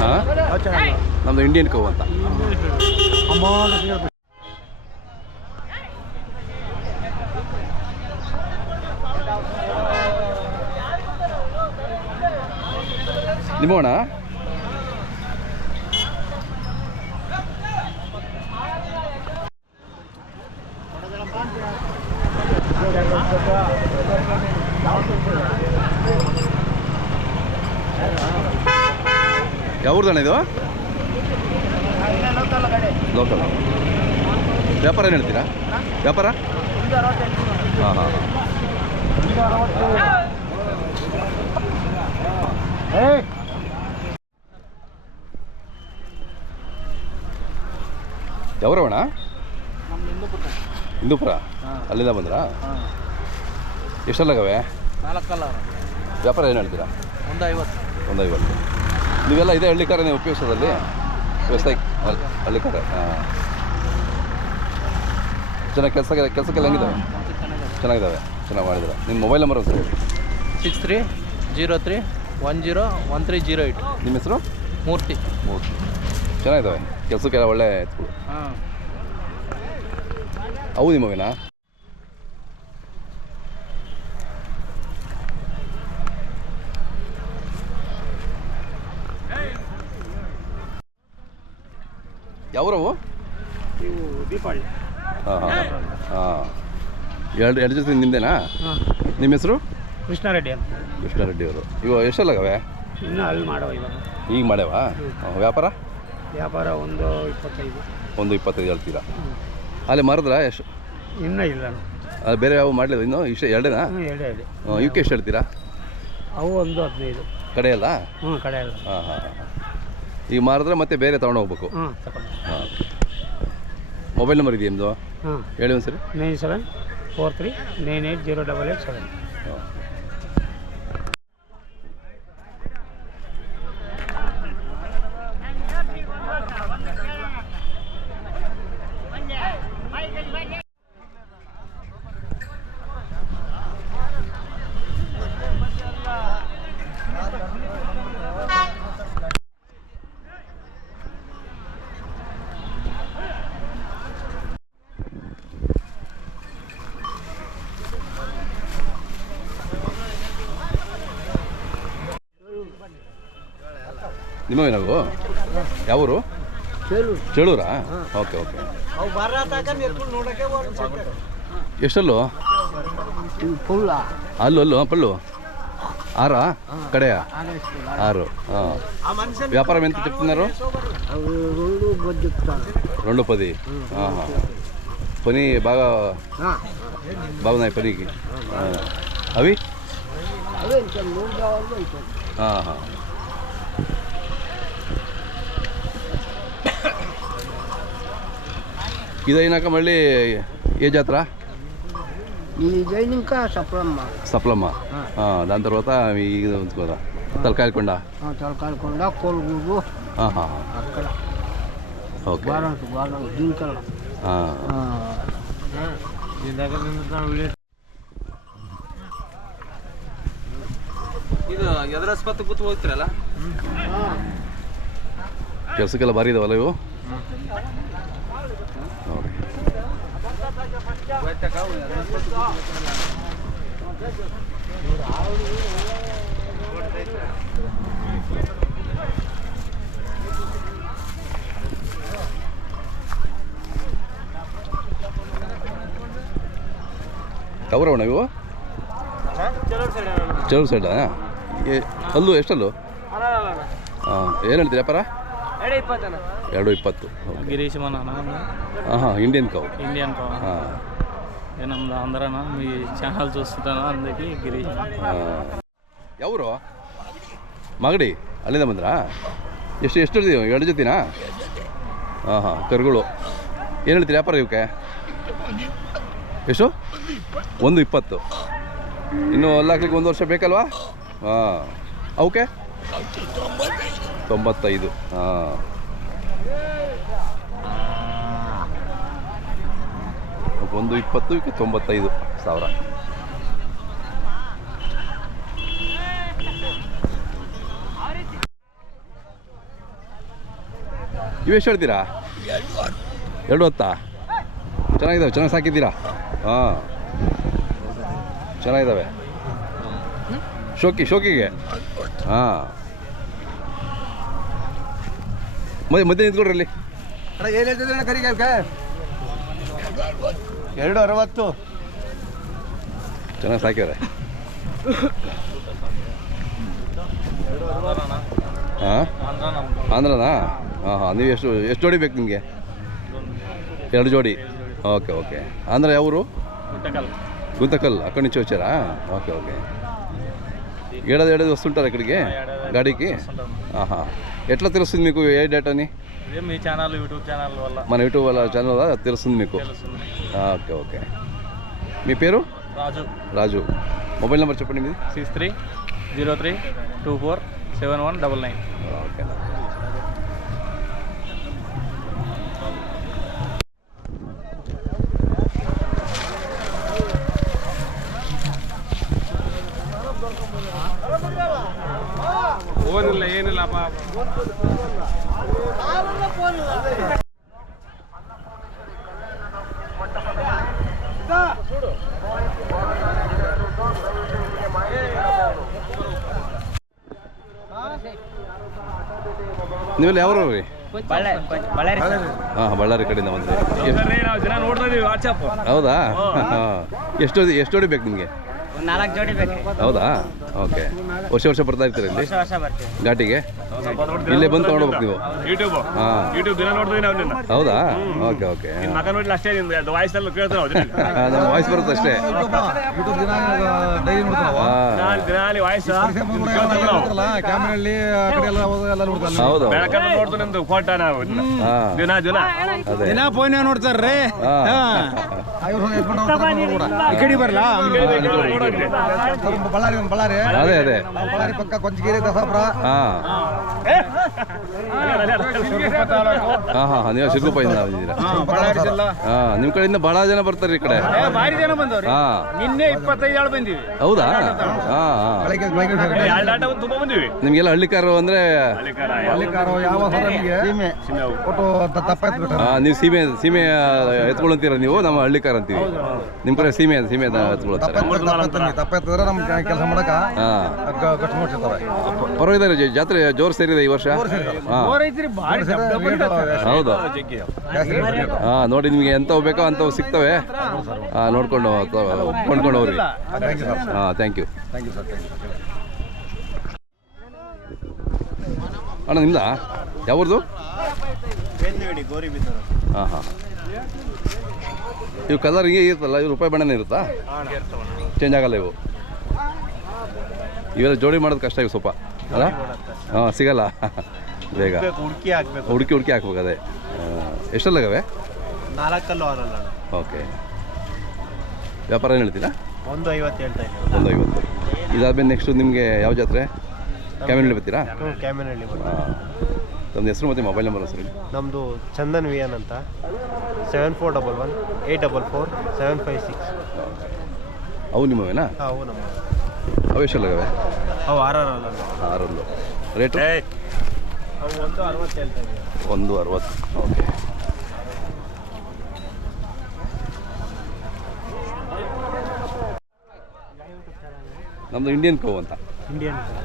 ಹಾಂ, ನಮ್ಮದು Indian cow ಅಂತ. ನಿಮ್ಮೋಣ ಯಾವ್ದಣ್ಣ ಇದು? ಲೋಕಲ್. ವ್ಯಾಪಾರ ಏನು ಹೇಳ್ತೀರಾ? ವ್ಯಾಪಾರ? ಹಾಂ ಹಾಂ ಯಾವ್ರವಣ? ಹಿಂದೂಪುರ. ಅಲ್ಲಿಂದ ಬಂದ್ರಾ? ಎಷ್ಟಲ್ಲಾಗವೆ? 4 ವ್ಯಾಪಾರ ಏನು ಹೇಳ್ತೀರಾ? 150. ನೀವೆಲ್ಲ ಇದೇ ಹಳ್ಳಿಕಾರ ನೀವು ಉಪಯೋಗಿಸೋದಲ್ಲಿ ವ್ಯವಸಾಯ ಹಳ್ಳಿಕಾರ? ಹಾಂ. ಚೆನ್ನಾಗಿ ಕೆಲಸಕ್ಕೆಲ್ಲ ಹೆಂಗಿದ್ದಾವೆ? ಚೆನ್ನಾಗಿದ್ದಾವೆ. ಚೆನ್ನಾಗಿ ಮಾಡಿದ್ರೆ ನಿಮ್ಮ ಮೊಬೈಲ್ ನಂಬರ್ ಸರ್? 6303101308. ನಿಮ್ಮ ಹೆಸರು? ಮೂರ್ತಿ. ಚೆನ್ನಾಗಿದ್ದಾವೆ ಕೆಲಸಕ್ಕೆಲ್ಲ ಒಳ್ಳೆ ಎತ್ಗಳು. ಹಾಂ. ಅವು ನಿಮ್ಮವೇನಾ? ಯಾವ್ರವು? ಇವು ದೀಪಾವಳಿ. ಹಾಂ ಹಾಂ ಹಾಂ. ಎರಡು ಜೊತೆ ನಿಮ್ಮದೇನಾ? ಹಾಂ. ನಿಮ್ಮ ಹೆಸರು? ಕೃಷ್ಣಾರೆಡ್ಡಿ ಅಂತ. ಕೃಷ್ಣಾರೆಡ್ಡಿ ಅವರು. ಇವು ಎಷ್ಟಲ್ಲಾಗವೆ? ಇನ್ನೂ ಅಲ್ಲಿ ಮಾಡವ ಇವಾಗ. ಈಗ ಮಾಡ್ಯಾವಾ? ವ್ಯಾಪಾರ ಒಂದು 25. 125 ಹೇಳ್ತೀರಾ? ಅಲ್ಲಿ ಮಾರಿದ್ರಾ? ಎಷ್ಟು? ಇನ್ನೂ ಇಲ್ಲ. ಅದು ಬೇರೆ ಯಾವ ಮಾಡಲಿಲ್ಲ ಇನ್ನೂ? ಇಷ್ಟು ಎರಡೇನಾ? ಎರಡೇ. ಇವಕ್ಕೆ ಎಷ್ಟು ಹೇಳ್ತೀರಾ? ಅವು 15 ಕಡೆಯಲ್ಲ? ಕಡೆಯಲ್ಲ. ಹಾಂ ಹಾಂ. ಈಗ ಮಾರಿದ್ರೆ ಮತ್ತೆ ಬೇರೆ ತೊಗೊಂಡು ಹೋಗ್ಬೇಕು? ಹಾಂ, ತಗೊಂಡು. ಹಾಂ. ಮೊಬೈಲ್ ನಂಬರ್ ಇದೆಯಾ ನಿಮ್ಮದು? ಹಾಂ, ಹೇಳಿ ಒಂದು ಸರಿ. 9743980887. ಹಾಂ. ನಿಮ್ಮವೇನಾವು? ಯಾವೂರು? ಚೇಳೂರಾ? Okay okay. ಎಷ್ಟಲ್ಲು? ಅಲ್ಲೂ ಪಲ್ಲು 6 ಕಡೆಯ 6. ಹಾಂ. వ్యాపారం ఎంత చెప్తున్నారు? 210. ಹಾಂ ಹಾಂ. పని బాగున్నాయి పనికి. అవి? ಹಾಂ ಹಾಂ. ఇదైనాక మళ్ళీ ఏ జాతర? సప్లమ్మ. దాని తర్వాత ఇది ఉంచుకోదా? తలకాయలకొండ. కోల్గూరు. అక్కడ. ఓకే. ಇದು ಎದುರಾಸ್ಪತ್ರೆ ಕೂತು ಹೋಗ್ತಿರಲ್ಲ? ಕೆಲಸಕ್ಕೆಲ್ಲ ಭಾರಿ ಇದಾವಲ್ಲ ಇವು? ಯಾವ್ರವಣ ಇವು? ಚಲೂರು ಸೈಡಾ? ಅಲ್ಲೂ ಎಷ್ಟಲ್ಲೂ? ಹಾಂ. ಏನು ಹೇಳ್ತೀರಿ ವ್ಯಾಪಾರ? 220. గిరీష్ మన ఇండియన్ కౌ. నమ్ದು అందరూ మీ ఛానల్ చూస్తుంటాను అందుకే గిరీష్. ಯಾವರು? ಮಾಗಡಿ ಅಲ್ಲಿಂದ ಬಂದ್ರಾ? ಎಷ್ಟು ಹಿಡಿದೀವಿ? 2 ಜೊತೆನಾ? ಹಾಂ ಹಾಂ. ಕರುಗಳು ಏನು ಹೇಳ್ತೀರಿ ವ್ಯಾಪಾರ ಇವಕ್ಕೆ? ಎಷ್ಟು? 120. ಇನ್ನೂ ಅಲ್ಲಾಕ್ಲಿಕ್ಕೆ 1 ವರ್ಷ ಬೇಕಲ್ವಾ? ಹಾಂ. ಅವಕ್ಕೆ 95. ಹಾಂ. ಒಂದು 20, ಇವಕ್ಕೆ 95,000. ಇವೆಷ್ಟು ಹೇಳ್ತೀರಾ? 2 ಹೊತ್ತಾ? ಚೆನ್ನಾಗಿದ್ದಾವೆ, ಚೆನ್ನಾಗಿ ಸಾಕಿದ್ದೀರಾ? ಹಾಂ, ಚೆನ್ನಾಗಿದ್ದಾವೆ. ಶೋಕಿಗೆ ಹಾಂ. ಮಧ್ಯೆ ನಿಂತ್ಕೊಡ್ರಿ ಅಲ್ಲಿ. ಏನು ಹೇಳ್ತಿದ್ರೆ ಅಣ್ಣ ಕರಿಗೆ 260. ಚೆನ್ನಾಗಿ ಸಾಕ್ಯಾರೆ. ಹಾಂ, ಆಂಧ್ರನಾ? ಹಾಂ. ನೀವು ಎಷ್ಟು ಜೋಡಿ ಬೇಕು ನಿಮಗೆ? 2 ಜೋಡಿ. ಓಕೆ. ಆಂಧ್ರ ಯಾವ ಊರು? ಗುಂತಕಲ್. అక్కడి నుంచి వచ్చారా? ఓకే. ఏడాది వస్తుంటారు ఇక్కడికి గాడికి? ఆహా. ఎట్లా తెలుస్తుంది మీకు ఏ డేటాని? మీ ఛానల్, యూట్యూబ్ ఛానల్ వల్ల, మన యూట్యూబ్ వాళ్ళ ఛానల్ వల్ల తెలుస్తుంది మీకు? ఓకే. మీ పేరు? రాజు. మొబైల్ నెంబర్ చెప్పండి మీది. 6303247199. ఓకే. ಏನಿಲ್ಲ ನೀವೆಲ್ಲ ಯಾವ ರೀ? ಬಳ್ಳಾರಿ. ಹಾಂ, ಬಳ್ಳಾರಿ ಕಡೆಯಿಂದ ಬಂದ್ರಿ. ನೋಡ್ತಾ ಇದೀವಿ ವಾಟ್ಸಪ್. ಹೌದಾ? ಹಾಂ. ಎಷ್ಟು ಜೋಡಿ ಬೇಕು ನಿಮಗೆ? 4 ಜೋಡಿ ಬೇಕು. ಹೌದಾ? ಓಕೆ. ವರ್ಷ ಬರ್ತಾ ಇರ್ತೀರ ಇಲ್ಲಿ ವರ್ಷ ಬರ್ತೀವಿ ಘಾಟಿಗೆ? ಇಲ್ಲೇ ಬಂದು ತೊಗೊಂಡೋಗ್ಬೇಕು ನೀವು? ಹಾಂ. ಯೂಟ್ಯೂಬ್ ದಿನ ನೋಡ್ತೀವಿ ನಾವು ನಿನ್ನ. ಹೌದಾ? ಓಕೆ. ಮಗ ನೋಡಿಲ್ಲ ಅಷ್ಟೇ, ನಿಮ್ದು ವಾಯ್ಸ್ ಎಲ್ಲ ಕೇಳ್ತಾರೆ. ನಮ್ಮ ವಾಯ್ಸ್ ಬರುತ್ತೆ ಅಷ್ಟೇ. ಯೂಟ್ಯೂಬ್ ದಿನ ಡೈಲಿ ನೋಡ್ತಾವ. ದಿನಾಲಿ ವಾಯ್ಸ್ ಕ್ಯಾಮ್ರಲ್ಲಿ ಆ ಕಡೆ ಎಲ್ಲ ನೋಡ್ತಾನೆ. ಹೌದು. ಬೆಳಕನ್ನು ನೋಡ್ತು ನಿಮ್ದು ಫೋಟೋ ನಾವು ದಿನ ಅದೇ. ದಿನ ಫೋನ್ ನೋಡ್ತಾರ್ರಿ. ಈ ಕಡೆ ಬರಲ್ಲ. ಬಳ್ಳಾರಿ ಅದೇ ಪಕ್ಕ ಕೊಂಚಗಿರಿ ದಸಾಪುರ. ಹಾಂ. ನೀವು ಶಿರ್ಗುಪ್ಪದಿಂದ ಬಂದಿದ್ದೀರಾ? ಹಾಂ. ನಿಮ್ಮ ಕಡೆಯಿಂದ ಭಾಳ ಜನ ಬರ್ತಾರೆ ಈ ಕಡೆ. ಭಾರಿ ಜನ ಬಂದವ್ರಿ. ಹಾಂ. ನಿನ್ನೆ 25 ಜನ ಬಂದಿವಿ. ಹೌದಾ? ಹಾಂ. ತುಂಬಾ ಬಂದಿವಿ. ನಿಮಗೆಲ್ಲ ಹಳ್ಳಿಕಾರರು ಅಂದರೆ ಯಾವ ಒಟ್ಟು ತಪ್ಪಾಯ್ತು. ನೀವು ಸೀಮೆ ಎತ್ಕೊಳಂತೀರ ನೀವು? ನಮ್ಮ ಹಳ್ಳಿಕಾರ ಅಂತೀವಿ. ನಿಮ್ಮ ಕಡೆ ಸೀಮೆ ಎತ್ಕೊಳ್ತಾರೆ. ತಪ್ಪಾಯ್ತಂದ್ರೆ ನಮ್ ಕೆಲಸ ಮಾಡಕ ಹಾಂ. ಕಷ್ಟ ಮಾಡ್ತಿರ್ತಾರೆ. ಪರವಾಗಿದ್ದಾರೆ. ಜಾತ್ರೆ ಜೋರು ಸೇರಿದೆ ಈ ವರ್ಷ. ಹಾಂ, ಹೌದು. ಹಾಂ, ನೋಡಿ ನಿಮಗೆ ಎಂಥವು ಬೇಕೋ ಅಂಥವು ಸಿಗ್ತವೆ. ಹಾಂ, ನೋಡ್ಕೊಂಡು ಕೊಂಡ್ಕೊಂಡು ಹೋಗ್ರಿ. ಹಾಂ, ಥ್ಯಾಂಕ್ ಯು. ಅಣ್ಣ ನಿಮ್ದಾ? ಯಾವ್ದು? ಹಾಂ. ಇವು ಕಲರ್ ಹಿಂಗೆ ಇರುತ್ತಲ್ಲ, ಇವು ರೂಪಾಯಿ ಬಣ್ಣನೇ ಇರುತ್ತಾ? ಚೇಂಜ್ ಆಗಲ್ಲ ಇವು? ಇವೆಲ್ಲ ಜೋಡಿ ಮಾಡೋದು ಕಷ್ಟ ಇವು ಸ್ವಲ್ಪ ಅಲ್ಲ? ಹಾಂ, ಸಿಗಲ್ಲ ಬೇಗ. ಹುಡುಕಿ ಹಾಕ್ಬೇಕು. ಅದೇ. ಎಷ್ಟೆಲ್ಲಾಗವೆ? 4 ಓಕೆ. ವ್ಯಾಪಾರ ಏನು ಹೇಳ್ತೀರಾ? 150 ಹೇಳ್ತಾ ಇದ್ದೀನಿ. 150. ಇದಾದ್ಮೇಲೆ ನೆಕ್ಸ್ಟು ನಿಮಗೆ ಯಾವ ಜಾತ್ರೆ? ಕ್ಯಾಮಿನಳ್ಳಿ ಬರ್ತೀರಾ? ಕ್ಯಾಮಿನಳ್ಳಿ. ಹಾಂ. ತಮ್ಮದು ಹೆಸರು ಮತ್ತು ಮೊಬೈಲ್ ನಂಬರ್ ಸರ್? ನಮ್ಮದು ಚಂದನ್ ವಿಯನ್ ಅಂತ. 7411 844 756. ಅವು ನಿಮ್ಮವೇನಾ? ಅವು ನಮ್ಮ. ಅವು ಎಷ್ಟೆಲ್ಲಾಗವೆ? ಅವು 6 ರೇಟು? ಅವು 160 ಹೇಳ್ತಾ ಇದ್ದೀವಿ. 160. ಓಕೆ. ನಮ್ಮದು ಇಂಡಿಯನ್ ಕೌ ಅಂತ.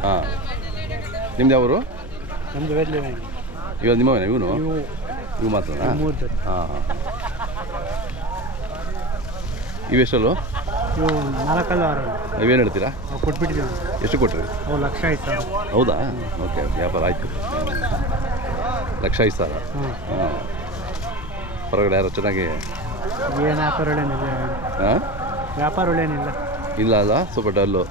ಹಾಂ. ನಿಮ್ದು ಯಾವರು? ನಮ್ಮದು ಇವಾಗ ನಿಮ್ಮವೇನ? ಇವನು ಇವು ಮಾತ್ರನಾ? ಹಾಂ. ಇವೆಷ್ಟಲ್ಲು? ಇವು 4 ನೀವೇನು ಹೇಳ್ತೀರಾ? ಕೊಟ್ಬಿಟ್ಟಿದ್ದೀವಿ. ಎಷ್ಟು ಕೊಟ್ರಿ? 1,05,000. ಹೌದಾ? ಓಕೆ. ವ್ಯಾಪಾರ ಆಯಿತು. 1,05,000. ಹಾಂ. ಹೊರಗಡೆ ಯಾರು ಚೆನ್ನಾಗಿ? ಏನು ವ್ಯಾಪಾರ ಒಳ್ಳೇನಿಲ್ಲ. ಹಾಂ, ವ್ಯಾಪಾರ ಒಳ್ಳೇನಿಲ್ಲ. ಇಲ್ಲ ಅಲ್ಲ, ಸ್ವಲ್ಪ ಡಲ್ಲು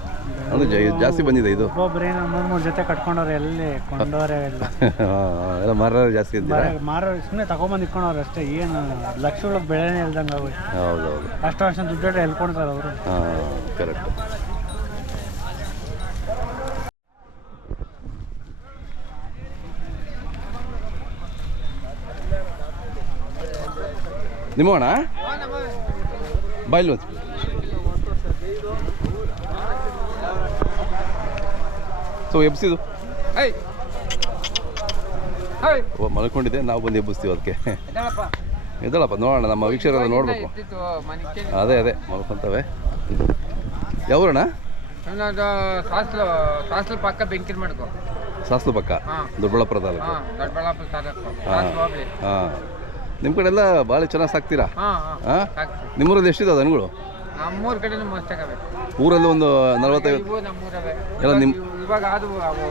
ಅಂದರೆ ಜಾಸ್ತಿ ಬಂದಿದೆ ಇದು. ಒಬ್ಬೊಬ್ರು ಏನೋ 3 ಜೊತೆ ಕಟ್ಕೊಂಡವ್ರೆ, ಎಲ್ಲಿ ಕೊಂಡವ್ರೆ ಎಲ್ಲ. ಎಲ್ಲ ಮಾರ ಜಾಸ್ತಿ ಇದ್ದೀರಾ? ಮಾರೋ ಸುಮ್ಮನೆ ತಗೊಂಬಂದು ಇಟ್ಕೊಂಡವ್ರು ಅಷ್ಟೇ. ಏನು ಲಕ್ಷಗಳಿಗೆ ಬೆಳೆನೇ ಇಲ್ದಂಗೆ ಆಗೋಯ್ತು. ಹೌದೌದು. ಅಷ್ಟು ವರ್ಷ ದುಡ್ಡು ಎಲ್ಲಿ ಕೊಡ್ತಾರೆ ಅವರು? ಹಾಂ, ಕರೆಕ್ಟ್. ನಿಮ್ಮೋಣ ಬಾಯ್ಲ್ ಬಂತು. ಸೊ ಎಬ್ಸಿದು ಮಲ್ಕೊಂಡಿದ್ದೆ, ನಾವು ಬಂದು ಎಬ್ಬಿಸ್ತೀವಿ ಅದಕ್ಕೆ. ಎದ್ದಳಪ್ಪ ನೋಡೋಣ, ನಮ್ಮ ವೀಕ್ಷಕರೆಲ್ಲ ನೋಡಬೇಕು. ಅದೇ ಮಲ್ಕೊಂತವೆ. ಯಾವೂರಣ್ಣ? ಸಾಸ್ಲು ಪಕ್ಕ ಬೆಂಕಿ ಮಾಡ್ಕೋ. ಸಾಸ್ಲು ಪಕ್ಕ, ದೊಡ್ಡಬಳ್ಳಾಪುರ ತಾಲೂಕು. ದೊಡ್ಡಬಳ್ಳಾಪುರ ತಾಲೂಕು. ಹಾಂ, ನಿಮ್ಮ ಕಡೆ ಎಲ್ಲ ಭಾಳ ಚೆನ್ನಾಗಿ ಸಾಕ್ತೀರಾ? ಹಾಂ, ನಿಮ್ಮೂರಲ್ಲಿ ಎಷ್ಟಿದೆ ದನಗಳು? ನಮ್ಮೂರ ಕಡೆನೂ ಮಸ್ತಾಗವೆ. ಊರಲ್ಲಿ ಒಂದು 45 ಇವು ನಮ್ಮೂರವೆ. ಎಲ್ಲ ನಿಮ್ಮ ಇವಾಗ ಅದು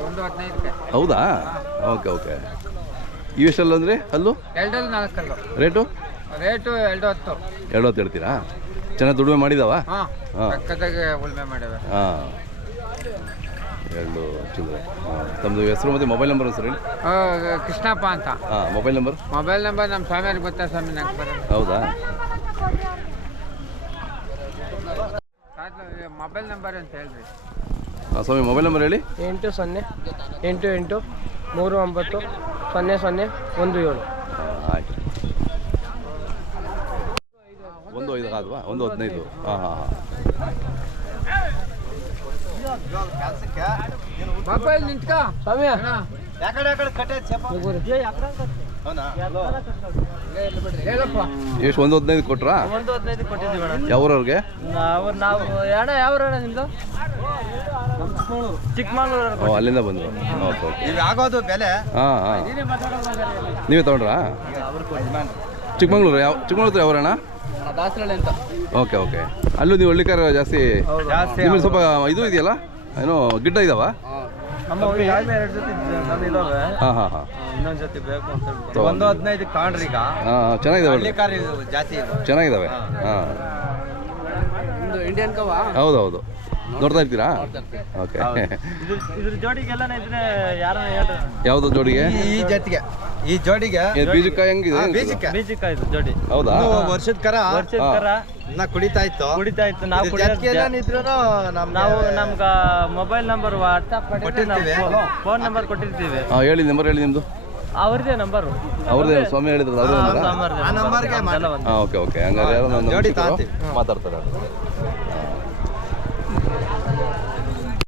1.15. ಹೌದಾ? ಓಕೆ. ಇವೆಷ್ಟಲ್ಲ ಅಂದರೆ ಅಲ್ಲೂ 2.4 ಕಲ್ಲು. ರೇಟು 2.10. 2 ಹೇಳ್ತೀರಾ? ಚೆನ್ನಾಗಿ ದುಡಿಮೆ ಮಾಡಿದಾವ? ಹಾಂ, ಹಾಂ ಪಕ್ಕದಾಗೆ ಉಳ್ಮೆ ಮಾಡವೆ. ಹಾಂ, 2 ಚಿಲ್ಲರೆ. ತಮ್ಮದು ಹೆಸರು ಮತ್ತು ಮೊಬೈಲ್ ನಂಬರ್ ಸರ್ ಹೇಳಿ. ಕೃಷ್ಣಪ್ಪ ಅಂತ. ಹಾಂ, ಮೊಬೈಲ್ ನಂಬರ್ ನಮ್ಮ ಸ್ವಾಮಿಯವ್ರಿಗೆ ಗೊತ್ತಾ ಸ್ವಾಮಿ, ನಂಗೆ ಬರೋದು. ಹೌದಾ? ಮೊಬೈಲ್ ನಂಬರ್ ಅಂತ ಹೇಳ್ರಿ. ಹಾಂ ಸ್ವಾಮಿ, ಮೊಬೈಲ್ ನಂಬರ್ ಹೇಳಿ. 8088390017. ಆಯ್ತು. 1.5 ಆದ್ವಾ? 1.15. ಹಾಂ. ಮೊಬೈಲ್ ನಿಂತ್ಕ ಸ್ವಾಮಿ. ಹೇಳಪ್ಪ. ಎಷ್ಟು 1.15 ಕೊಟ್ರಾ? 1.15 ಕೊಟ್ಟಿದ್ದೀವಿ ಅಣ್ಣ. ಯಾವ್ರವ್ರಿಗೆ? ನಾವು ಅಣ್ಣ ಯಾವ ಅಣ್ಣ ನಿಮ್ಮದು? ಚಿಕ್ಕಮಗಳೂರು. ಓ, ಅಲ್ಲಿಂದ ಬಂದರು. ಓಕೆ. ಇವು ಆಗೋದು ಬೆಲೆ. ಹಾಂ. ನೀವೇ ತೊಗೊಂಡ್ರಾ? ಚಿಕ್ಕಮಗಳೂರು ಚಿಕ್ಕಮಗಳೂರು ಯಾವ್ರಣ್ಣ? ದಾಸರಳ್ಳಿ ಅಂತ. ಓಕೆ. ಅಲ್ಲೂ ನೀವು ಹಳ್ಳಿಕಾರ ಜಾಸ್ತಿ. ನಿಮ್ಮಲ್ಲಿ ಸ್ವಲ್ಪ ಇದು ಇದೆಯಲ್ಲ, ಏನೋ ಗಿಡ್ಡ ಇದಾವ? ನಮ್ಮ ಈಗಾಗಲೇ 2 ಜೊತೆ ಇದಾವೆ. ಹಾಂ. ಇನ್ನೊಂದು ಜೊತೆ ಬೇಕು ಅಂತ ಹೇಳ್ಬಿಟ್ಟು. 1.15 ಕಾಣ್ರಿ ಈಗ. ಹಾಂ, ಚೆನ್ನಾಗಿದಾವೆ. ಕಾರ್ ಜಾಸ್ತಿ ಇದೆ. ಚೆನ್ನಾಗಿದ್ದಾವೆ. ಹಾಂ, ಇಂಡಿಯನ್ ಕವಾ. ಹೌದು. ನೋಡ್ತಾ ಇರ್ತೀರಾ? ಓಕೆ. ಇದ್ರ ಜೋಡಿಗೆಲ್ಲ ಇದ್ರೆ ಯಾರನ್ನ ಹೇಳ್ರಿ. ಯಾವುದು ಜೋಡಿಗೆ? ಈ ಜೋಡಿಗೆ ಬೀಜಕಾಯಿ ಹೆಂಗಿದೆ? ಬೀಜಕ್ಕ ಇದು ಜೋಡಿ. ಹೌದಾ? ವರ್ಷದ ಕರ ನಾ ಕುಡಿತಾ ಇತ್ತು. ನಾವು ನಾವು ನಮ್ಗೆ mobile number WhatsApp phone number ಕೊಟ್ಟಿರ್ತೀವಿ. ಹಾಂ, ಹೇಳಿ ನಂಬರ್ ಹೇಳಿ ನಿಮ್ಮದು. ಅವ್ರದೇ ನಂಬರು. ಅವ್ರದ್ದು ಸ್ವಾಮಿ ಹೇಳಿದ್ರು ಅವ್ರದ್ದು ನಂಬರಾ? ಆ ನಂಬರ್ಗೆ ಹಾಂ, ಓಕೆ. ಹಂಗಾದ್ರೆ ಯಾರೋ ನನ್ನ ಜೋಡಿ ಮಾತಾಡ್ತಾರೆ.